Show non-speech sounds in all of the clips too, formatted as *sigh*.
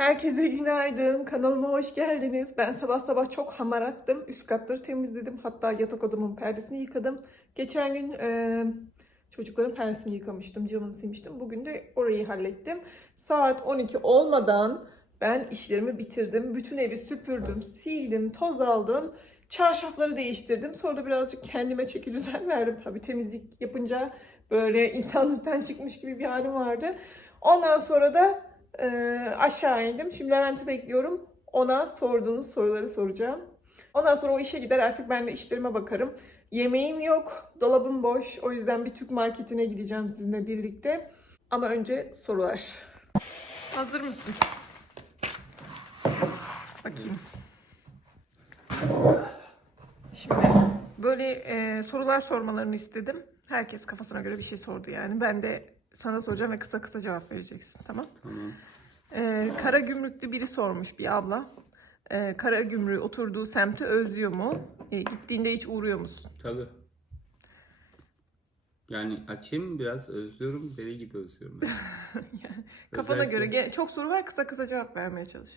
Herkese günaydın. Kanalıma hoş geldiniz. Ben sabah sabah çok hamarattım. Üst katları temizledim. Hatta yatak odamın perdesini yıkadım. Geçen gün e, çocukların perdesini yıkamıştım. Camını silmiştim. Bugün de orayı hallettim. Saat 12 olmadan ben işlerimi bitirdim. Bütün evi süpürdüm, sildim, toz aldım. Çarşafları değiştirdim. Sonra da birazcık kendime çeki düzen verdim. Tabii temizlik yapınca böyle insanlıktan çıkmış gibi bir halim vardı. Ondan sonra da ee, aşağı indim. Şimdi Levent'i bekliyorum. Ona sorduğunuz soruları soracağım. Ondan sonra o işe gider artık ben de işlerime bakarım. Yemeğim yok, dolabım boş. O yüzden bir Türk marketine gideceğim sizinle birlikte. Ama önce sorular. Hazır mısın? Bakayım. Şimdi böyle e, sorular sormalarını istedim. Herkes kafasına göre bir şey sordu yani. Ben de sana soracağım ve kısa kısa cevap vereceksin. Tamam? Tamam. Ee, kara gümrüklü biri sormuş bir abla. Ee, kara gümrüğü oturduğu semti özlüyor mu? Ee, gittiğinde hiç uğruyor musun? Tabii. Yani açayım biraz özlüyorum. Deli gibi özlüyorum. Yani. *laughs* Yani Kafana Özellikle- göre ge- çok soru var kısa kısa cevap vermeye çalış.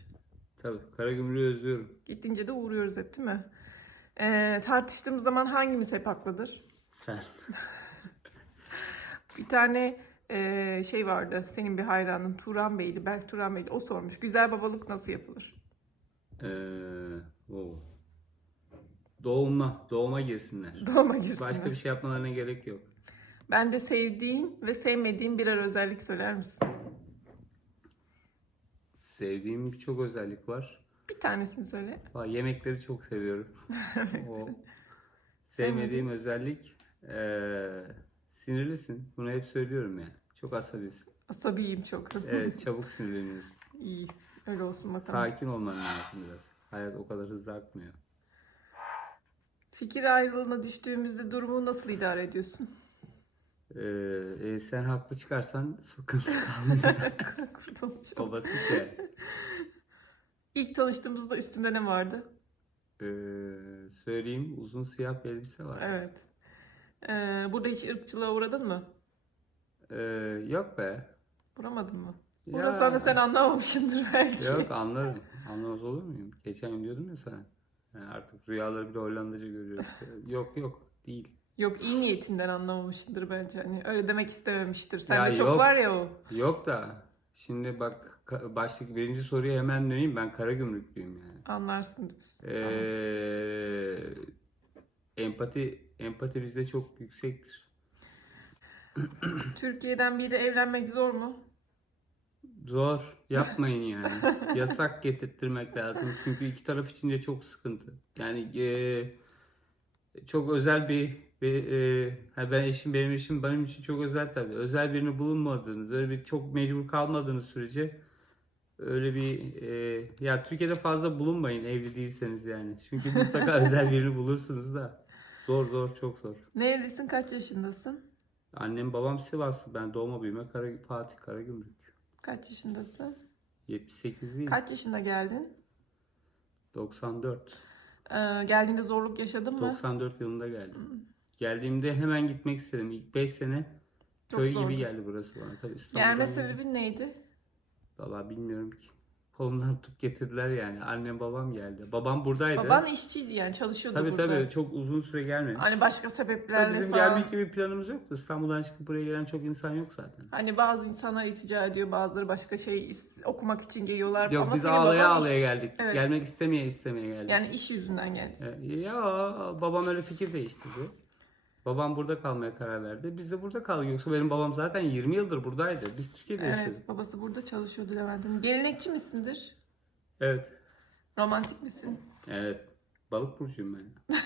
Tabii. Karagümrük'ü özlüyorum. Gittiğince de uğruyoruz hep değil mi? Ee, tartıştığımız zaman hangimiz hep haklıdır? Sen. *laughs* Bir tane e, şey vardı senin bir hayranın Turan Bey'di, Berk Turan Bey'di. O sormuş. Güzel babalık nasıl yapılır? Ee. Doğuma. Doğuma girsinler. *laughs* Doğuma girsinler. Başka bir şey yapmalarına gerek yok. Ben de sevdiğin ve sevmediğin birer özellik söyler misin? Sevdiğim birçok özellik var. Bir tanesini söyle. Valla Yemekleri çok seviyorum. *laughs* O sevmediğim özellik eee, sinirlisin. Bunu hep söylüyorum yani. Çok asabisin. Asabiyim çok. *laughs* Evet çabuk sinirleniyorsun. İyi. Öyle olsun bakalım. Sakin olman lazım biraz. Hayat o kadar hızlı akmıyor. Fikir ayrılığına düştüğümüzde durumu nasıl idare ediyorsun? Ee, e, sen haklı çıkarsan sıkıntı *laughs* kalmıyor. Kurtulmuş. o basit yani. İlk tanıştığımızda üstümde ne vardı? Ee, söyleyeyim uzun siyah bir elbise var. Evet. Ee, burada hiç ırkçılığa uğradın mı? Ee, yok be. Uğramadın mı? Ya, Uğrasan da sen anlamamışsındır *laughs* belki. Yok anlarım. Anlamaz olur muyum? Geçen gün diyordum ya sana. Yani artık rüyaları bile Hollandaca görüyoruz. yok yok değil. Yok iyi niyetinden anlamamışsındır bence. Hani öyle demek istememiştir. Sende Ya çok yok. var ya o. Yok da şimdi bak baştaki birinci soruya hemen döneyim. Ben Karagümrüklüyüm yani. Anlarsın diyorsun. Tamam. Empati empati bizde çok yüksektir. Türkiye'den biri evlenmek zor mu? Zor. Yapmayın yani. *laughs* Yasak getirttirmek lazım. Çünkü iki taraf için de çok sıkıntı. Yani eee, çok özel bir, bir eee, ha ben eşim benim eşim benim için çok özel tabii. Özel birini bulunmadığınız, öyle bir çok mecbur kalmadığınız sürece öyle bir eee, ya Türkiye'de fazla bulunmayın evli değilseniz yani. Çünkü mutlaka *laughs* özel birini bulursunuz da. Zor zor çok zor. Nerelisin? Kaç yaşındasın? Annem babam Sivaslı. Ben doğma büyüme Kara, Fatih Karagümrük. Kaç yaşındasın? 78'liyim. Kaç yaşında geldin? 94. Ee, geldiğinde zorluk yaşadın mı? 94 yılında geldim. Geldiğimde hemen gitmek istedim. İlk 5 sene Çok köy zordu. gibi geldi burası bana. Tabii İstanbul'dan Gelme geldim. sebebin neydi? Vallahi bilmiyorum ki. Kolumdan *laughs* tutup getirdiler yani. Annem babam geldi. Babam buradaydı. Baban işçiydi yani çalışıyordu tabii burada. tabii çok uzun süre gelmedi. Hani başka Tabii sebeplerle bizim falan. gelmek gibi bir planımız yoktu. İstanbul'dan çıkıp buraya gelen çok insan yok zaten. Hani bazı insanlar iltica ediyor, bazıları başka şey okumak için geliyorlar. Yok Ama biz ağlaya ağlaya iş- geldik. Evet. Gelmek istemeye istemeye geldik. Yani iş yüzünden geldi. E, Ya babam öyle fikir değiştirdi. Babam burada kalmaya karar verdi. Biz de burada kaldık. Yoksa benim babam zaten 20 yıldır buradaydı. Biz Türkiye'de yaşıyorduk. Evet, babası burada çalışıyordu Levent'in. Gelenekçi misindir? Evet. Romantik misin? Evet. Balık burcuyum ben.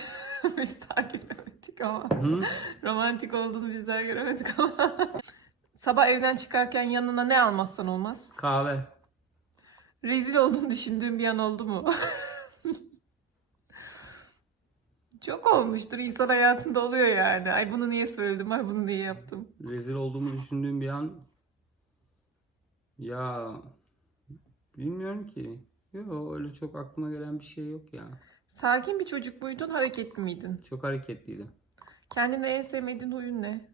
*laughs* biz daha göremedik ama. Hı? Romantik olduğunu biz daha göremedik ama. *laughs* Sabah evden çıkarken yanına ne almazsan olmaz? Kahve. Rezil olduğunu düşündüğün bir an oldu mu? *laughs* Çok olmuştur insan hayatında oluyor yani. Ay bunu niye söyledim, ay bunu niye yaptım. Rezil olduğumu düşündüğüm bir an ya bilmiyorum ki. Yok öyle çok aklıma gelen bir şey yok ya. Sakin bir çocuk muydun, hareketli miydin? Çok hareketliydim. Kendinde en sevmediğin huyun ne?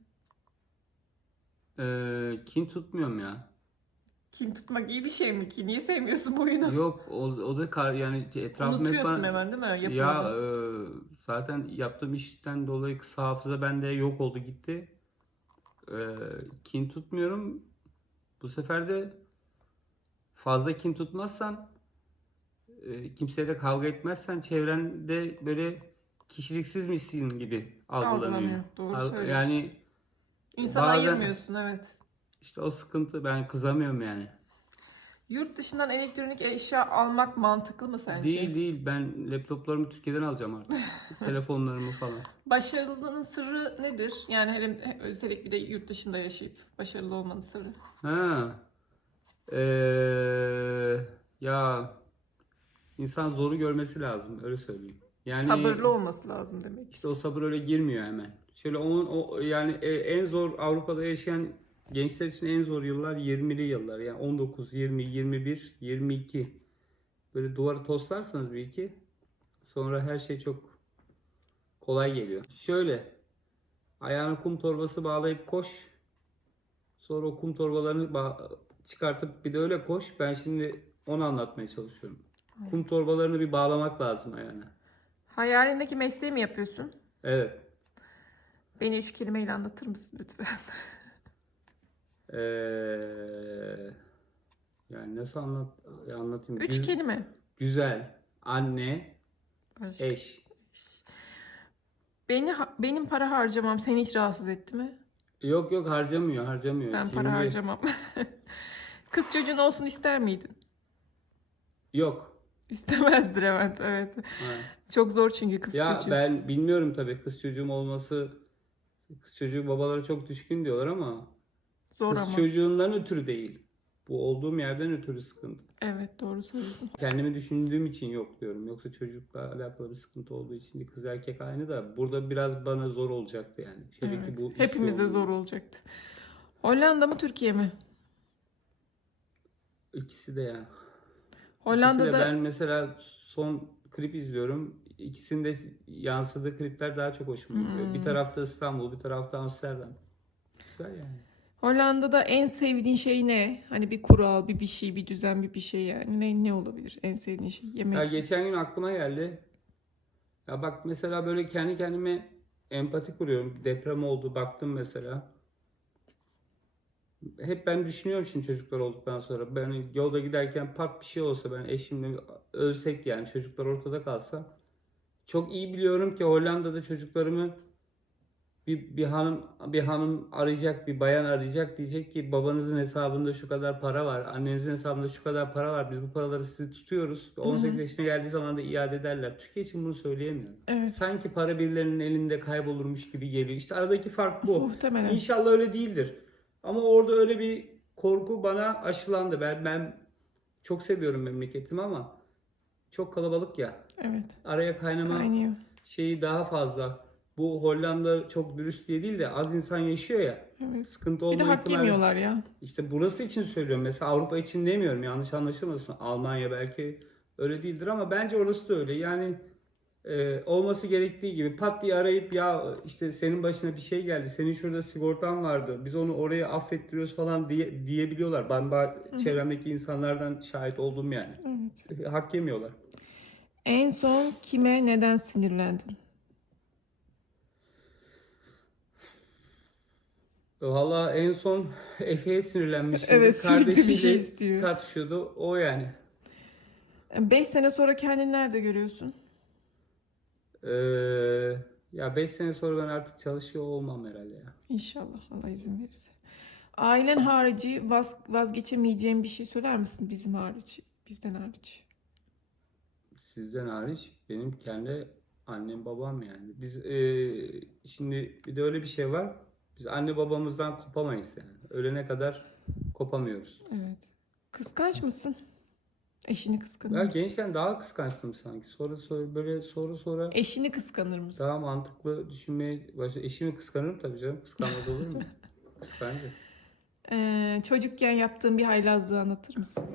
Ee, kin tutmuyorum ya. Kin tutmak iyi bir şey mi ki? Niye sevmiyorsun bu oyunu? Yok o, o da kar yani etrafım hep Unutuyorsun bana- hemen değil mi? Yapılanı. Ya e, zaten yaptığım işten dolayı kısa hafıza bende yok oldu gitti. E, kin tutmuyorum. Bu sefer de fazla kin tutmazsan e, kimseyle kavga etmezsen çevrende böyle kişiliksiz misin gibi algılanıyor. Algılanıyor, doğru Al- söylüyorsun. Yani İnsan bazen- ayırmıyorsun evet. İşte o sıkıntı ben kızamıyorum yani. Yurt dışından elektronik eşya almak mantıklı mı sence? Değil değil ben laptoplarımı Türkiye'den alacağım artık. *laughs* Telefonlarımı falan. Başarılılığının sırrı nedir? Yani hele özellikle bir de yurt dışında yaşayıp başarılı olmanın sırrı. Ha. Ee, ya insan zoru görmesi lazım öyle söyleyeyim. Yani Sabırlı olması lazım demek. işte o sabır öyle girmiyor hemen. Şöyle onun o yani e, en zor Avrupa'da yaşayan gençler için en zor yıllar 20'li yıllar. Yani 19, 20, 21, 22. Böyle duvarı toslarsanız bir iki sonra her şey çok kolay geliyor. Şöyle ayağına kum torbası bağlayıp koş. Sonra o kum torbalarını ba- çıkartıp bir de öyle koş. Ben şimdi onu anlatmaya çalışıyorum. Kum torbalarını bir bağlamak lazım ayağına. Hayalindeki mesleği mi yapıyorsun? Evet. Beni üç kelimeyle anlatır mısın lütfen? *laughs* Ee, yani nasıl anlat anlatayım? Üç Güz- kelime. Güzel, anne, Başka. eş. Beni benim para harcamam seni hiç rahatsız etti mi? Yok yok harcamıyor, harcamıyor. Ben Şimdi- para harcamam. *laughs* Kız çocuğun olsun ister miydin? Yok. İstemezdi Levent evet. Ha. Çok zor çünkü kız ya çocuğu. ben bilmiyorum tabii kız çocuğum olması kız çocuğu babalara çok düşkün diyorlar ama Zor kız ama. çocuğundan ötürü değil. Bu olduğum yerden ötürü sıkıntı. Evet doğru söylüyorsun. Kendimi düşündüğüm için yok diyorum. Yoksa çocukla alakalı bir sıkıntı olduğu için değil. kız erkek aynı da burada biraz bana zor olacaktı yani. Şöyle Evet. ki bu iş Hepimize yoğunluğu. zor olacaktı. Hollanda mı Türkiye mi? İkisi de ya. İkisi de Hollanda'da ben mesela son klip izliyorum. İkisinde yansıdığı klipler daha çok hoşuma gidiyor. Hmm. Bir tarafta İstanbul, bir tarafta Amsterdam. Güzel yani. Hollanda'da en sevdiğin şey ne? Hani bir kural, bir bir şey, bir düzen, bir bir şey yani. Ne ne olabilir en sevdiğin şey? Yemek. Ya geçen gün aklıma geldi. Ya bak mesela böyle kendi kendime empati kuruyorum. Deprem oldu baktım mesela. Hep ben düşünüyorum şimdi çocuklar olduktan sonra. Ben yolda giderken pat bir şey olsa ben eşimle ölsek yani çocuklar ortada kalsa. Çok iyi biliyorum ki Hollanda'da çocuklarımı bir, bir hanım bir hanım arayacak, bir bayan arayacak diyecek ki babanızın hesabında şu kadar para var, annenizin hesabında şu kadar para var. Biz bu paraları sizi tutuyoruz. 18 yaşına geldiği zaman da iade ederler. Türkiye için bunu söyleyemiyorum. Evet. Sanki para birilerinin elinde kaybolurmuş gibi geliyor. İşte aradaki fark bu. Muhtemelen. İnşallah öyle değildir. Ama orada öyle bir korku bana aşılandı. Ben ben çok seviyorum memleketimi ama çok kalabalık ya. Evet. Araya kaynama Kaynıyor. şeyi daha fazla. Bu Hollanda çok dürüst diye değil de az insan yaşıyor ya. Evet. Sıkıntı Bir de hak ihtimali- yemiyorlar ya. İşte burası için söylüyorum. Mesela Avrupa için demiyorum. Yanlış anlaşılmasın. Almanya belki öyle değildir ama bence orası da öyle. Yani e, olması gerektiği gibi pat diye arayıp ya işte senin başına bir şey geldi. Senin şurada sigortan vardı. Biz onu oraya affettiriyoruz falan diye diyebiliyorlar. Ben ba- çevremdeki insanlardan şahit oldum yani. Evet. Hak yemiyorlar. En son kime neden sinirlendin? Valla en son *laughs* Efe'ye sinirlenmiştim. Evet, sürekli bir şey istiyor. Tartışıyordu. O yani. 5 sene sonra kendini nerede görüyorsun? Ee, ya 5 sene sonra ben artık çalışıyor olmam herhalde ya. İnşallah Allah izin verirse. Ailen harici vaz, vazgeçemeyeceğin bir şey söyler misin bizim hariç, bizden hariç? Sizden hariç benim kendi annem babam yani. Biz ee, şimdi bir de öyle bir şey var. Biz anne babamızdan kopamayız yani. Ölene kadar kopamıyoruz. Evet. Kıskanç mısın? Eşini kıskanır Ben mısın? gençken daha kıskançtım sanki. Sonra sonra böyle sonra sonra Eşini kıskanır mısın? daha mantıklı düşünmeye başladım. Eşimi kıskanırım tabii canım. Kıskanmaz olur mu? *laughs* Kıskancı. Ee, çocukken yaptığın bir haylazlığı anlatır mısın?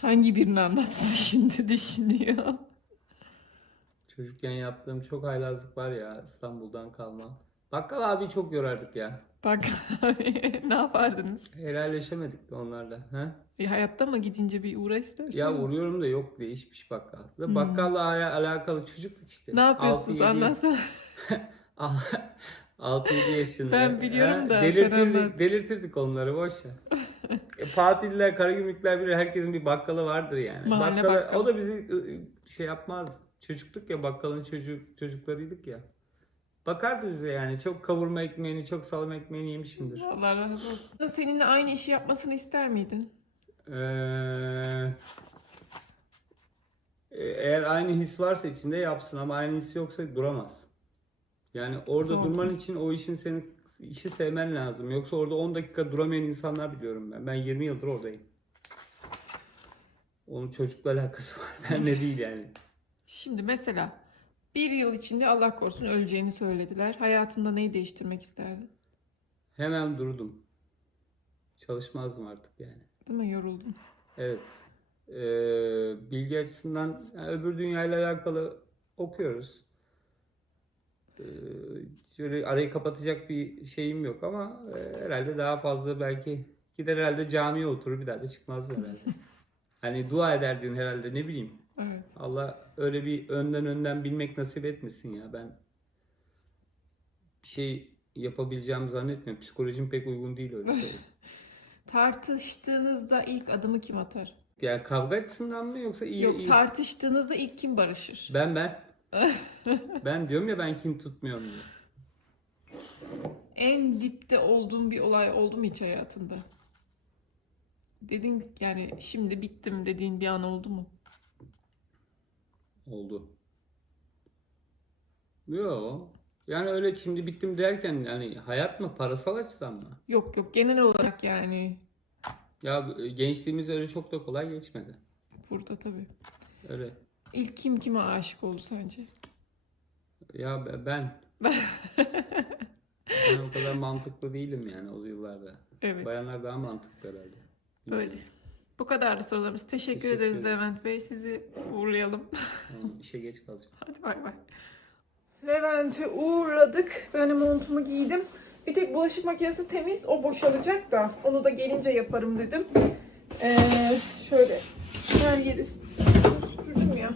Hangi birini anlatsın *laughs* şimdi düşünüyor. Çocukken yaptığım çok haylazlık var ya İstanbul'dan kalma. Bakkal abi çok yorardık ya. Bak *laughs* abi ne yapardınız? Helalleşemedik de onlarla. Ha? E, hayatta mı gidince bir uğra istersin? Ya uğruyorum da yok değişmiş bakkal. Ve Hmm. bakkalla ala- alakalı çocukluk işte. Ne yapıyorsunuz 6-7 anlatsana. 6-7 yaşında. Ben biliyorum da sen Delirtirdik, delirtirdik onları boş ver. e, Fatihliler, Karagümrükler bilir herkesin bir bakkalı vardır yani. Mahalle Bakkala- bakkalı. O da bizi şey yapmaz. Çocuktuk ya bakkalın çocuk çocuklarıydık ya. Bakardı bize yani. Çok kavurma ekmeğini, çok salma ekmeğini yemişimdir. Allah razı olsun. Seninle aynı işi yapmasını ister miydin? Ee, e, eğer aynı his varsa içinde yapsın ama aynı his yoksa duramaz. Yani orada Zor. durman için o işin senin işi sevmen lazım. Yoksa orada 10 dakika duramayan insanlar biliyorum ben. Ben 20 yıldır oradayım. Onun çocukla alakası var. *laughs* Benle değil yani. Şimdi mesela bir yıl içinde Allah korusun öleceğini söylediler. Hayatında neyi değiştirmek isterdin? Hemen durdum. Çalışmazdım artık yani. Değil mi? Yoruldun. Evet. Ee, bilgi açısından yani öbür dünyayla alakalı okuyoruz. Ee, şöyle arayı kapatacak bir şeyim yok ama e, herhalde daha fazla belki gider herhalde camiye oturur bir daha da çıkmazdım herhalde. *laughs* hani dua ederdin herhalde ne bileyim. Evet. Allah öyle bir önden önden bilmek nasip etmesin ya ben bir şey yapabileceğimi zannetmiyorum. Psikolojim pek uygun değil öyle şey. *laughs* Tartıştığınızda ilk adımı kim atar? Yani kavga açısından mı yoksa iyi Yok iyi? tartıştığınızda ilk kim barışır? Ben ben. *laughs* ben diyorum ya ben kin tutmuyorum diye. En dipte olduğun bir olay oldu mu hiç hayatında? Dedin yani şimdi bittim dediğin bir an oldu mu? Oldu. Yo. Yani öyle şimdi bittim derken yani hayat mı parasal açıdan mı? Yok yok genel olarak yani Ya e, gençliğimiz öyle çok da kolay geçmedi. burada tabii. Öyle. İlk kim kime aşık oldu sence? Ya be- ben Ben- o kadar mantıklı değilim yani o yıllarda. Evet. Bayanlar daha mantıklı herhalde. Böyle. Bu kadardı sorularımız. Teşekkür, Teşekkür ederiz. Levent Bey. Sizi uğurlayalım. Tamam, *laughs* işe geç kalacağım. Hadi bay bay. Levent'e uğurladık. Ben de montumu giydim. Bir tek bulaşık makinesi temiz. O boşalacak da. Onu da gelince yaparım dedim. Ee, şöyle. Her yeri süpürdüm ya.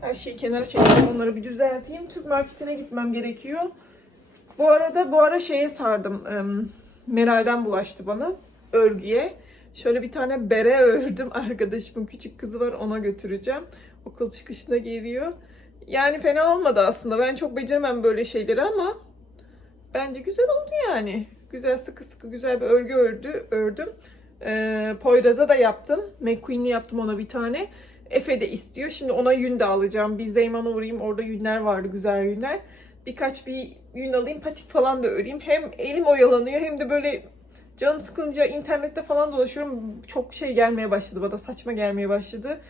Her şeyi kenara çekeyim. Onları bir düzelteyim. Türk marketine gitmem gerekiyor. Bu arada bu ara şeye sardım. Meral'den bulaştı bana. Örgüye. Şöyle bir tane bere ördüm. *laughs* Arkadaşımın küçük kızı var. Ona götüreceğim. Okul çıkışına geliyor. Yani fena olmadı aslında. Ben çok beceremem böyle şeyleri ama bence güzel oldu yani. Güzel sıkı sıkı güzel bir örgü ördü, ördüm. Ee, Poyraz'a da yaptım. McQueen'li yaptım ona bir tane. Efe de istiyor. Şimdi ona yün de alacağım. Bir Zeyman'a uğrayayım. Orada yünler vardı. Güzel yünler. Birkaç bir yün alayım. Patik falan da öreyim. Hem elim oyalanıyor hem de böyle canım sıkılınca internette falan dolaşıyorum. Çok şey gelmeye başladı bana. Saçma gelmeye başladı.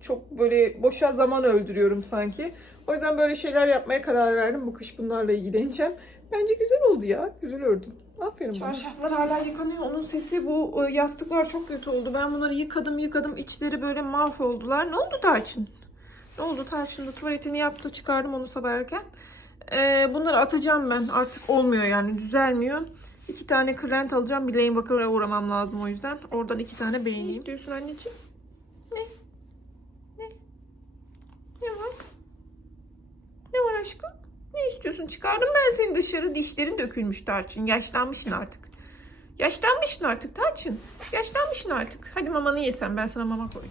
Çok böyle boşa zaman öldürüyorum sanki. O yüzden böyle şeyler yapmaya karar verdim. Bu kış bunlarla ilgileneceğim. Bence güzel oldu ya. Güzel ördüm. Aferin bana. Çarşaflar hala yıkanıyor. Onun sesi bu e, yastıklar çok kötü oldu. Ben bunları yıkadım yıkadım. İçleri böyle mahvoldular. Ne oldu Tarçın? Ne oldu Tarçın tuvaletini yaptı. Çıkardım onu sabah erken. Ee, bunları atacağım ben. Artık olmuyor yani. Düzelmiyor. İki tane kırlent alacağım. Bileğin bakımına uğramam lazım o yüzden. Oradan iki tane beğeneyim. Ne istiyorsun anneciğim? Ne? Ne? Ne var? Ne var aşkım? Ne istiyorsun? Çıkardım ben seni dışarı. Dişlerin dökülmüş Tarçın. Yaşlanmışsın artık. Yaşlanmışsın artık Tarçın. Yaşlanmışsın artık. Hadi mamanı yesen. Ben sana mama koydum.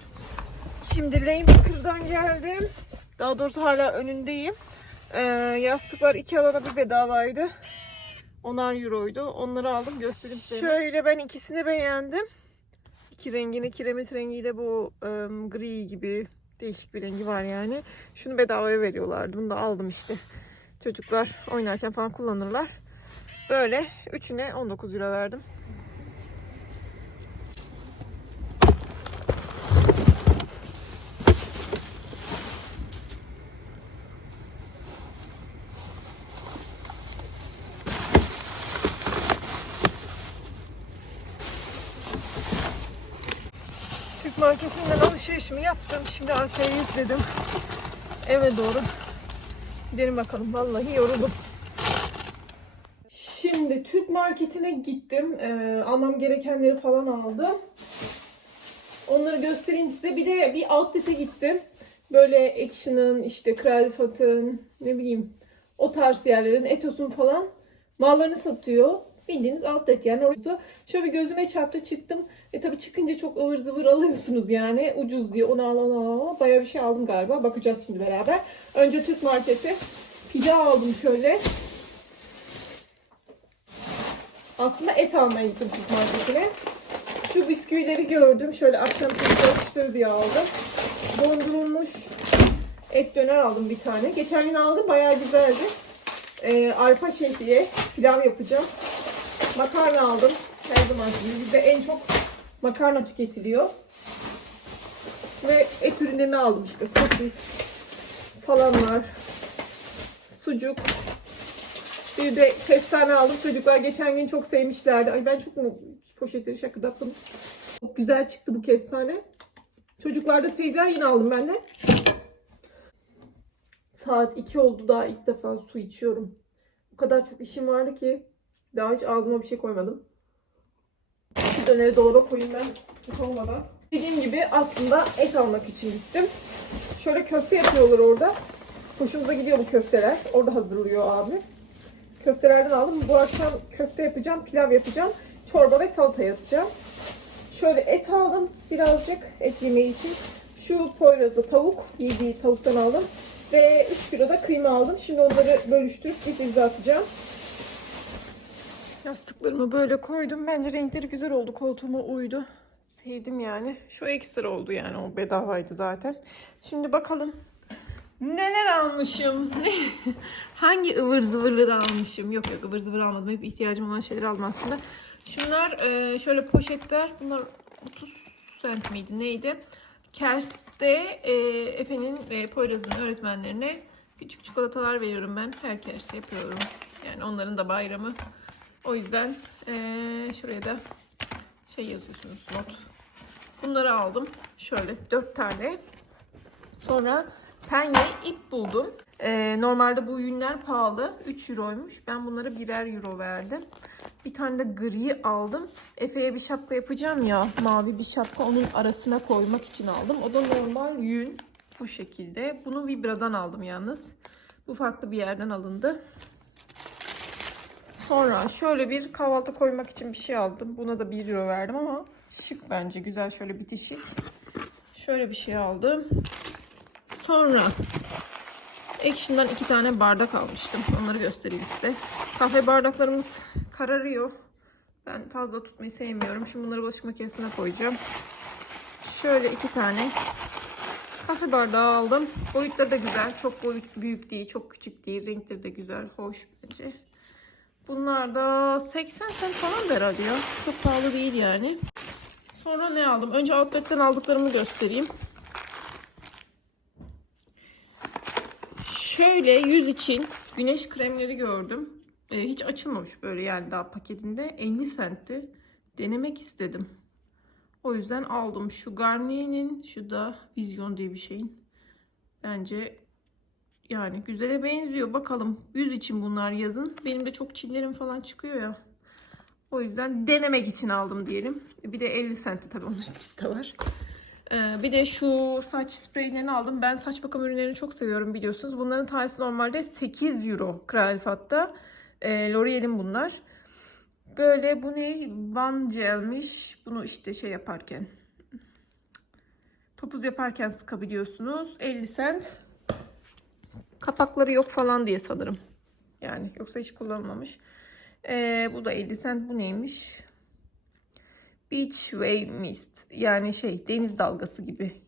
Şimdi Rainmaker'dan geldim. Daha doğrusu hala önündeyim. Ee, yastıklar iki alana bir bedavaydı. Onar euroydu. Onları aldım göstereyim size. Şöyle ben ikisini beğendim. İki rengini kiremit rengiyle bu ım, gri gibi değişik bir rengi var yani. Şunu bedavaya veriyorlardı. Bunu da aldım işte. Çocuklar oynarken falan kullanırlar. Böyle üçüne 19 lira verdim. Türk marketinden alışverişimi yaptım. Şimdi arkaya yükledim. Eve doğru. Gidelim bakalım. Vallahi yoruldum. Şimdi Türk marketine gittim. Ee, almam gerekenleri falan aldım. Onları göstereyim size. Bir de bir outlet'e gittim. Böyle Action'ın, işte Kralfat'ın, ne bileyim o tarz yerlerin, Etos'un falan mallarını satıyor. Bildiğiniz outlet yani. Orası şöyle bir gözüme çarptı çıktım. E tabi çıkınca çok ıvır zıvır alıyorsunuz yani. Ucuz diye onu al onu al. Bayağı bir şey aldım galiba. Bakacağız şimdi beraber. Önce Türk marketi. Pide aldım şöyle. Aslında et almaya gittim Türk marketine. Şu bisküvileri gördüm. Şöyle akşam çocuk atıştır diye aldım. Dondurulmuş et döner aldım bir tane. Geçen gün aldım. Bayağı güzeldi. Ee, arpa şehriye pilav yapacağım. Makarna aldım. Her zaman gibi. Bizde en çok makarna tüketiliyor. Ve et ürünlerini aldım işte. Sosis, salamlar, sucuk. Bir de kestane aldım. Çocuklar geçen gün çok sevmişlerdi. Ay ben çok mu poşetleri şakırdattım. Çok güzel çıktı bu kestane. Çocuklar da sevdiler. Yine aldım ben de. Saat 2 oldu daha ilk defa su içiyorum. O kadar çok işim vardı ki daha hiç ağzıma bir şey koymadım. Şu döneri dolaba koyayım ben olmadan. Dediğim gibi aslında et almak için gittim. Şöyle köfte yapıyorlar orada. Hoşumuza gidiyor bu köfteler. Orada hazırlıyor abi. Köftelerden aldım. Bu akşam köfte yapacağım, pilav yapacağım. Çorba ve salata yapacağım. Şöyle et aldım birazcık et yemeği için. Şu poyrazı tavuk, yediği tavuktan aldım. Ve 3 kilo da kıyma aldım. Şimdi onları bölüştürüp difrize atacağım. Yastıklarımı böyle koydum. Bence renkleri güzel oldu. Koltuğuma uydu. Sevdim yani. Şu ekstra oldu yani. O bedavaydı zaten. Şimdi bakalım. Neler almışım? *laughs* Hangi ıvır zıvırları almışım? Yok yok ıvır zıvır almadım. Hep ihtiyacım olan şeyleri aldım aslında. Şunlar e, şöyle poşetler. Bunlar 30 cent miydi neydi? Kers'te e, Efe'nin ve Poyraz'ın öğretmenlerine küçük çikolatalar veriyorum ben. Her Kers yapıyorum. Yani onların da bayramı. O yüzden e, şuraya da şey yazıyorsunuz not. Bunları aldım. Şöyle 4 tane. Sonra penye ip buldum. Ee, normalde bu yünler pahalı. 3 euroymuş. Ben bunlara birer euro verdim. Bir tane de gri aldım. Efe'ye bir şapka yapacağım ya. Mavi bir şapka. Onun arasına koymak için aldım. O da normal yün. Bu şekilde. Bunu Vibra'dan aldım yalnız. Bu farklı bir yerden alındı. Sonra şöyle bir kahvaltı koymak için bir şey aldım. Buna da 1 euro verdim ama şık bence. Güzel şöyle bitişik. Şöyle bir şey aldım. Sonra Action'dan iki tane bardak almıştım. Onları göstereyim size. Kahve bardaklarımız kararıyor. Ben fazla tutmayı sevmiyorum. Şimdi bunları bulaşık makinesine koyacağım. Şöyle iki tane kahve bardağı aldım. Boyutları da güzel. Çok boyut büyük değil, çok küçük değil. Renkleri de güzel, hoş bence. Bunlar da 80 cent falan da herhalde ya. Çok pahalı değil yani. Sonra ne aldım? Önce outlet'ten aldıklarımı göstereyim. Şöyle yüz için güneş kremleri gördüm. Ee, hiç açılmamış böyle yani daha paketinde. 50 centti. Denemek istedim. O yüzden aldım. Şu Garnier'in şu da Vizyon diye bir şeyin. Bence yani güzele benziyor. Bakalım yüz için bunlar yazın. Benim de çok çillerim falan çıkıyor ya. O yüzden denemek için aldım diyelim. Bir de 50 centi tabii onun etkisi de var. Ee, bir de şu saç spreylerini aldım. Ben saç bakım ürünlerini çok seviyorum biliyorsunuz. Bunların tanesi normalde 8 euro Kral Fat'ta. Ee, L'Oreal'in bunlar. Böyle bu ne? Van Gel'miş. Bunu işte şey yaparken topuz yaparken sıkabiliyorsunuz. 50 cent. Kapakları yok falan diye sanırım. Yani yoksa hiç kullanılmamış. Ee, bu da 50 cent. Bu neymiş? Beach Wave Mist. Yani şey deniz dalgası gibi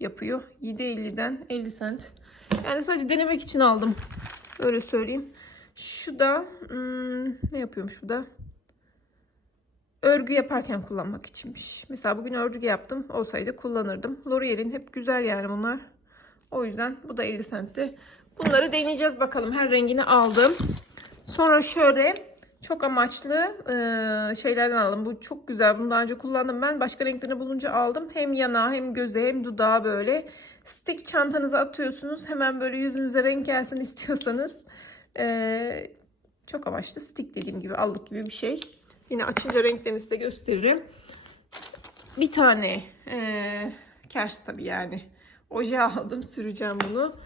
yapıyor. 7.50'den 50 cent. Yani sadece denemek için aldım. Öyle söyleyeyim. Şu da hmm, ne yapıyormuş bu da? Örgü yaparken kullanmak içinmiş. Mesela bugün örgü yaptım. Olsaydı kullanırdım. L'Oreal'in hep güzel yani bunlar. O yüzden bu da 50 centti. Bunları deneyeceğiz bakalım. Her rengini aldım. Sonra şöyle çok amaçlı e, şeylerden aldım. Bu çok güzel. Bunu daha önce kullandım ben. Başka renklerini bulunca aldım. Hem yana hem göze hem dudağa böyle. Stick çantanıza atıyorsunuz. Hemen böyle yüzünüze renk gelsin *laughs* istiyorsanız. E, Çok amaçlı stick dediğim gibi allık gibi bir şey. Yine açınca renklerini size gösteririm. Bir tane eee kers tabii yani. Oje aldım süreceğim bunu.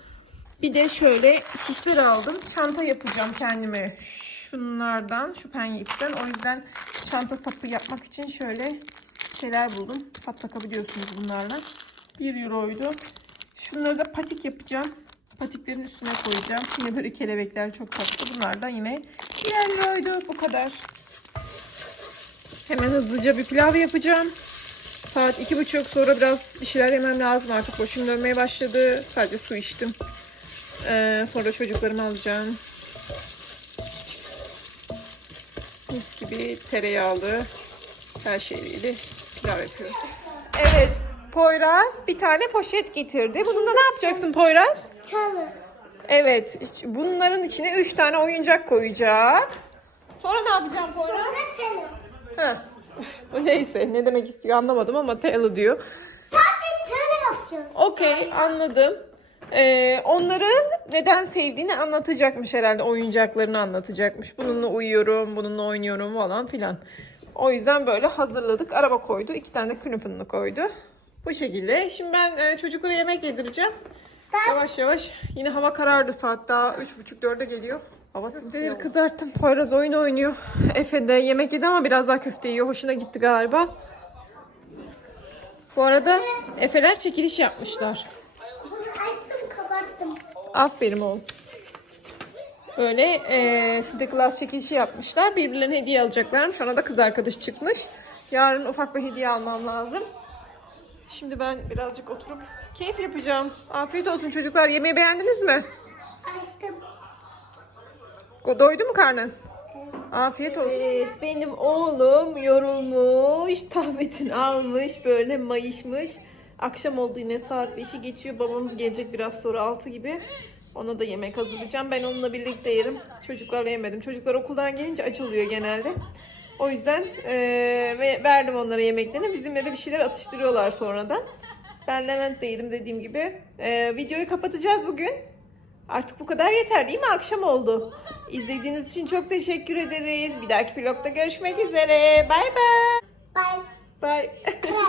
Bir de şöyle süsler aldım. Çanta yapacağım kendime. Şunlardan, şu penye ipten. O yüzden çanta sapı yapmak için şöyle şeyler buldum. Sap takabiliyorsunuz bunlarla. 1 euroydu. Şunları da patik yapacağım. Patiklerin üstüne koyacağım. Yine böyle kelebekler çok tatlı. Bunlar da yine 1 euroydu. Bu kadar. Hemen hızlıca bir pilav yapacağım. Saat iki buçuk sonra biraz bir şeyler yemem lazım artık başım dönmeye başladı. Sadece su içtim. Ee, sonra çocuklarımı alacağım. Mis gibi tereyağlı her şeyiyle pilav yapıyorum. Evet Poyraz bir tane poşet getirdi. Bununla ne yapacaksın Poyraz? Çalı. Evet bunların içine üç tane oyuncak koyacak. Sonra ne yapacağım Poyraz? Bu neyse ne demek istiyor anlamadım ama Taylor diyor. Sadece çalı yapacağız. Okey anladım. Ee, onları neden sevdiğini anlatacakmış herhalde. Oyuncaklarını anlatacakmış. Bununla uyuyorum, bununla oynuyorum falan filan. O yüzden böyle hazırladık. Araba koydu. iki tane de künefını koydu. Bu şekilde. Şimdi ben e, çocuklara yemek yedireceğim. Yavaş yavaş. Yine hava karardı. Saat daha üç buçuk dörde geliyor. Hava Köfteleri kızarttım. Poyraz oyun oynuyor. Efe de yemek yedi ama biraz daha köfte yiyor. Hoşuna gitti galiba. Bu arada Efeler çekiliş yapmışlar. Aferin oğlum. Böyle eee Santa Claus çekilişi yapmışlar. Birbirlerine hediye alacaklarmış. Ona da kız arkadaş çıkmış. Yarın ufak bir hediye almam lazım. Şimdi ben birazcık oturup keyif yapacağım. Afiyet olsun çocuklar. Yemeği beğendiniz mi? Açtım. Doydu mu karnın? Afiyet olsun. Evet, benim oğlum yorulmuş, *laughs* tabletini almış, böyle mayışmış. Akşam oldu yine saat 5'i geçiyor. Babamız gelecek biraz sonra 6 gibi. Ona da yemek hazırlayacağım. Ben onunla birlikte yerim. Çocuklarla yemedim. Çocuklar okuldan gelince aç oluyor genelde. O yüzden ve verdim onlara yemeklerini. Bizimle de bir şeyler atıştırıyorlar sonradan. Ben Levent de yedim dediğim gibi. Eee, videoyu kapatacağız bugün. Artık bu kadar yeter değil mi? Akşam oldu. İzlediğiniz için çok teşekkür ederiz. Bir dahaki vlogda görüşmek üzere. Bay bay. Bye. Bye. *laughs*